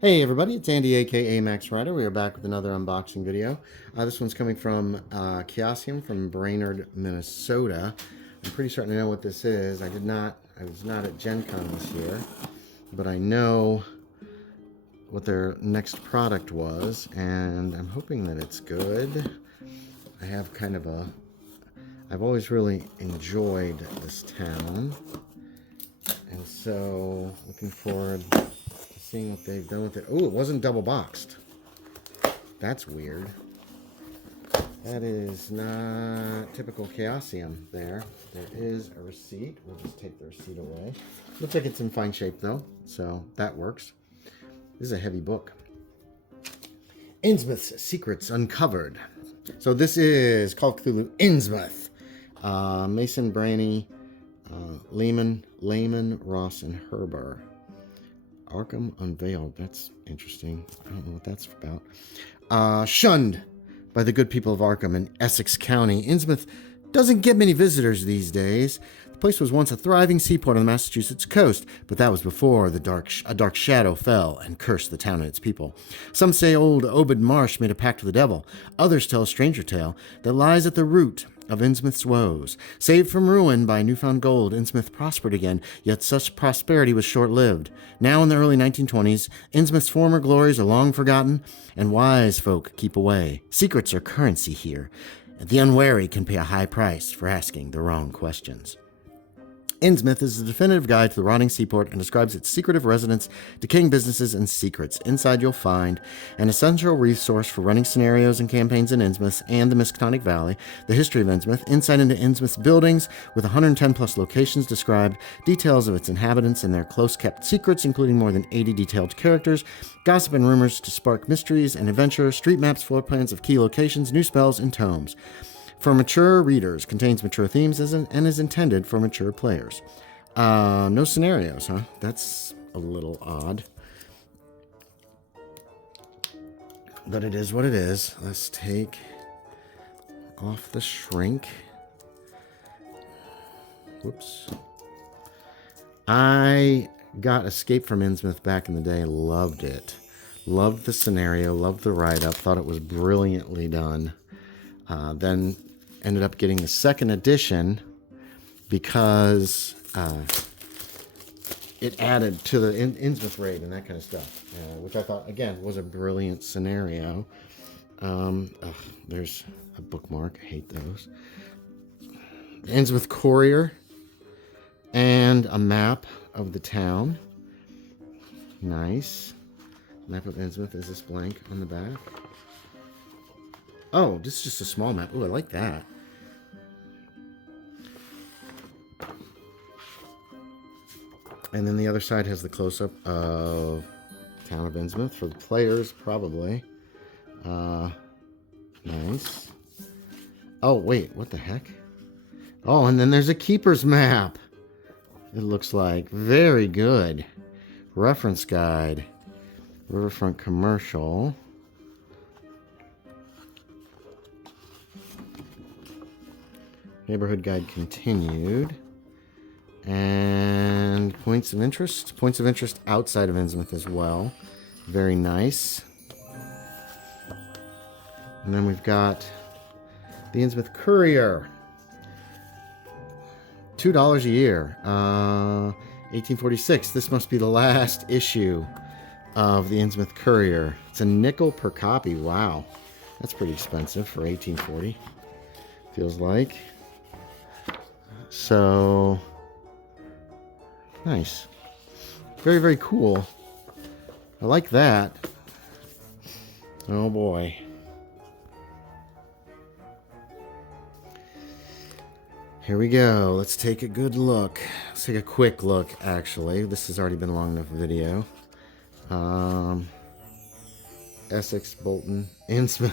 Hey everybody, it's Andy aka Max Rider. We are back with another unboxing video. This one's coming from Chaosium from Brainerd, Minnesota. I'm pretty certain I know what this is. I was not at Gen Con this year, but I know what their next product was, and I'm hoping that it's good. I have I've always really enjoyed this town, and so looking forward seeing what they've done with it. Oh, it wasn't double boxed. That's weird. That is not typical Chaosium there. There is a receipt. We'll just take the receipt away. Looks like it's in fine shape though, so that works. This is a heavy book. Innsmouth's Secrets Uncovered. So this is Call of Cthulhu Innsmouth. Mason, Branny, Lehman, Ross, and Herber. Arkham Unveiled. That's interesting. I don't know what that's about. Shunned by the good people of Arkham in Essex County, Innsmouth doesn't get many visitors these days. The place was once a thriving seaport on the Massachusetts coast, but that was before a dark shadow fell and cursed the town and its people. Some say old Obed Marsh made a pact with the devil. Others tell a stranger tale that lies at the root of Innsmouth's woes. Saved from ruin by newfound gold, Innsmouth prospered again, yet such prosperity was short-lived. Now in the early 1920s, Innsmouth's former glories are long forgotten, and wise folk keep away. Secrets are currency here. The unwary can pay a high price for asking the wrong questions. Innsmouth is the definitive guide to the rotting seaport and describes its secretive residents, decaying businesses, and secrets. Inside you'll find an essential resource for running scenarios and campaigns in Innsmouth and the Miskatonic Valley, the history of Innsmouth, insight into Innsmouth's buildings with 110 plus locations described, details of its inhabitants and their close-kept secrets, including more than 80 detailed characters, gossip and rumors to spark mysteries and adventure, street maps, floor plans of key locations, new spells, and tomes. For mature readers, contains mature themes and is intended for mature players. No scenarios, huh? That's a little odd. But it is what it is. Let's take off the shrink. Whoops. I got Escape from Innsmouth back in the day. Loved it. Loved the scenario. Loved the write-up. Thought it was brilliantly done. Then ended up getting the second edition because it added to the Innsmouth raid and that kind of stuff, which I thought, again, was a brilliant scenario. There's a bookmark. I hate those. The Innsmouth Courier and a map of the town. Nice. Map of Innsmouth. Is this blank on the back? Oh, this is just a small map. Oh, I like that. And then the other side has the close-up of town of Innsmouth for the players, probably. Nice. Oh, wait, what the heck? Oh, and then there's a keeper's map. It looks like. Very good. Reference guide. Riverfront commercial. Neighborhood guide continued. And points of interest. Points of interest outside of Innsmouth as well. Very nice. And then we've got the Innsmouth Courier. $2 a year. 1846. This must be the last issue of the Innsmouth Courier. It's a nickel per copy. Wow. That's pretty expensive for 1840. Feels like. So, nice. Very, very cool. I like that. Oh boy. Here we go. Let's take a good look. Let's take a quick look, actually. This has already been a long enough video. Essex, Bolton, Innsmouth.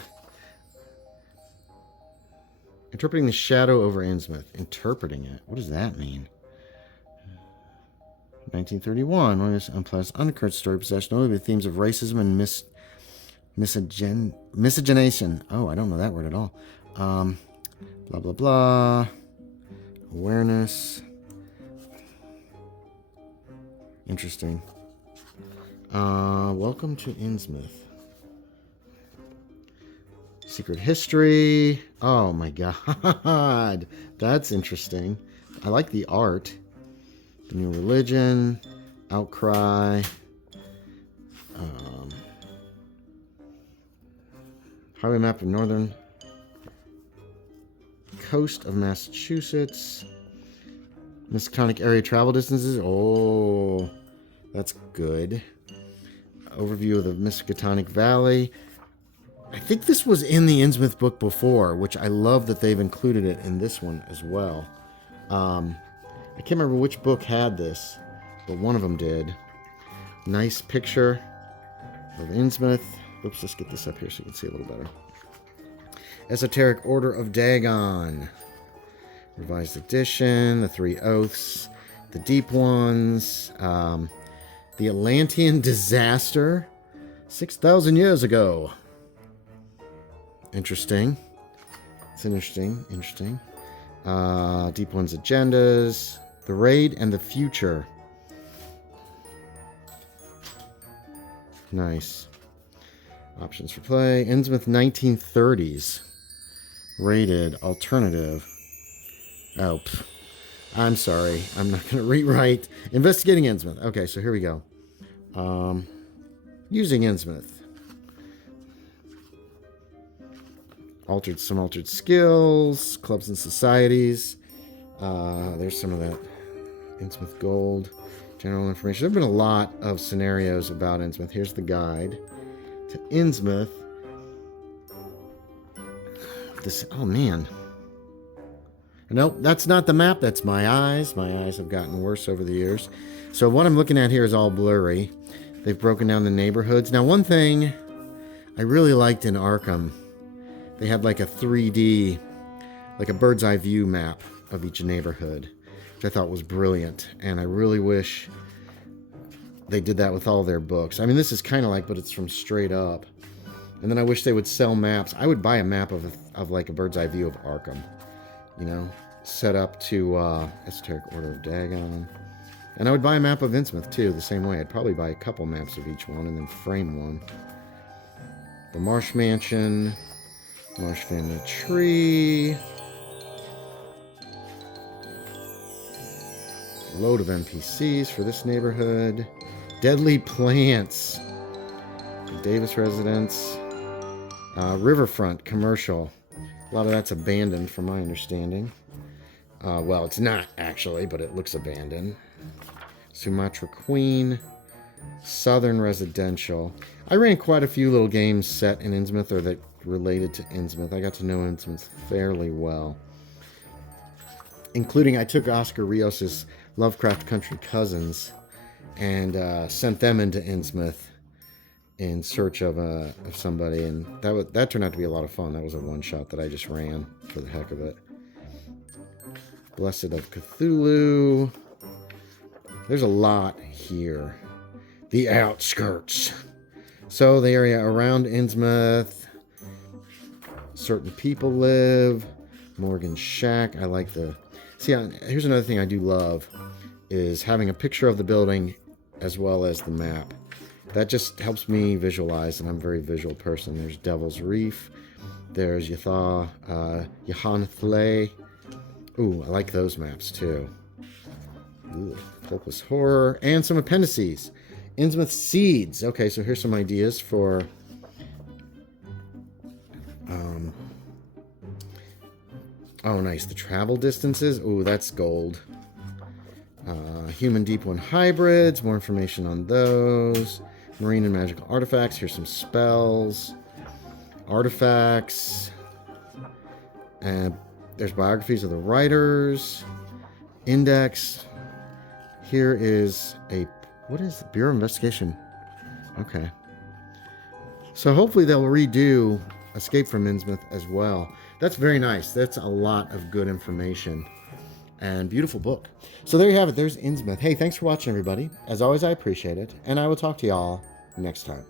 Interpreting the shadow over Innsmouth. Interpreting it. What does that mean? 1931. One of this unpleasant, uncurrent story possessed only with themes of racism and miscegenation. Oh, I don't know that word at all. Blah, blah, blah. Awareness. Interesting. Welcome to Innsmouth. Secret history. Oh my god. That's interesting. I like the art. The new religion. Outcry. Highway map of northern coast of Massachusetts. Miskatonic area travel distances. Oh, that's good. Overview of the Miskatonic Valley. I think this was in the Innsmouth book before, which I love that they've included it in this one as well. I can't remember which book had this, but one of them did. Nice picture of Innsmouth. Oops, let's get this up here so you can see a little better. Esoteric Order of Dagon. Revised edition. The Three Oaths. The Deep Ones. The Atlantean Disaster. 6,000 years ago. Interesting. It's interesting. Deep One's Agendas. The Raid and the Future. Nice. Options for play. Innsmouth 1930s. Rated. Alternative. Oh, I'm sorry. I'm not going to rewrite. Investigating Innsmouth. Okay, so here we go. Using Innsmouth. Some altered skills. Clubs and societies. There's some of that Innsmouth Gold. General information. There have been a lot of scenarios about Innsmouth. Here's the guide to Innsmouth. Oh man. Nope, that's not the map. That's my eyes. My eyes have gotten worse over the years. So what I'm looking at here is all blurry. They've broken down the neighborhoods. Now, one thing I really liked in Arkham, they had like a 3D, like a bird's eye view map of each neighborhood, which I thought was brilliant. And I really wish they did that with all their books. I mean, this is kind of like, but it's from straight up. And then I wish they would sell maps. I would buy a map of like a bird's eye view of Arkham. You know, set up to Esoteric Order of Dagon. And I would buy a map of Innsmouth, too, the same way. I'd probably buy a couple maps of each one and then frame one. The Marsh Mansion. Marsh Family Tree. Load of NPCs for this neighborhood. Deadly Plants. The Davis Residence. Riverfront Commercial. A lot of that's abandoned from my understanding. Well, it's not actually, but it looks abandoned. Sumatra Queen. Southern Residential. I ran quite a few little games set in Innsmouth or that related to Innsmouth. I got to know Innsmouth fairly well. Including, I took Oscar Rios' Lovecraft Country cousins and sent them into Innsmouth in search of somebody, and that turned out to be a lot of fun. That was a one-shot that I just ran for the heck of it. Blessed of Cthulhu. There's a lot here. The outskirts. So the area around Innsmouth. Certain people live. Morgan Shack. I like the... See, here's another thing I do love, is having a picture of the building as well as the map. That just helps me visualize, and I'm a very visual person. There's Devil's Reef. There's Yahanathle. Ooh, I like those maps, too. Ooh, Pulpus Horror. And some appendices. Innsmouth Seeds. Okay, so here's some ideas for... oh, nice. The travel distances. Ooh, that's gold. Human Deep One Hybrids. More information on those. Marine and magical artifacts. Here's some spells. Artifacts. And there's biographies of the writers. Index. Here is a... What is the Bureau of Investigation? Okay. So hopefully they'll redo Escape from Innsmouth as well. That's very nice. That's a lot of good information. And beautiful book. So there you have it. There's Innsmouth. Hey, thanks for watching, everybody. As always, I appreciate it. And I will talk to y'all next time.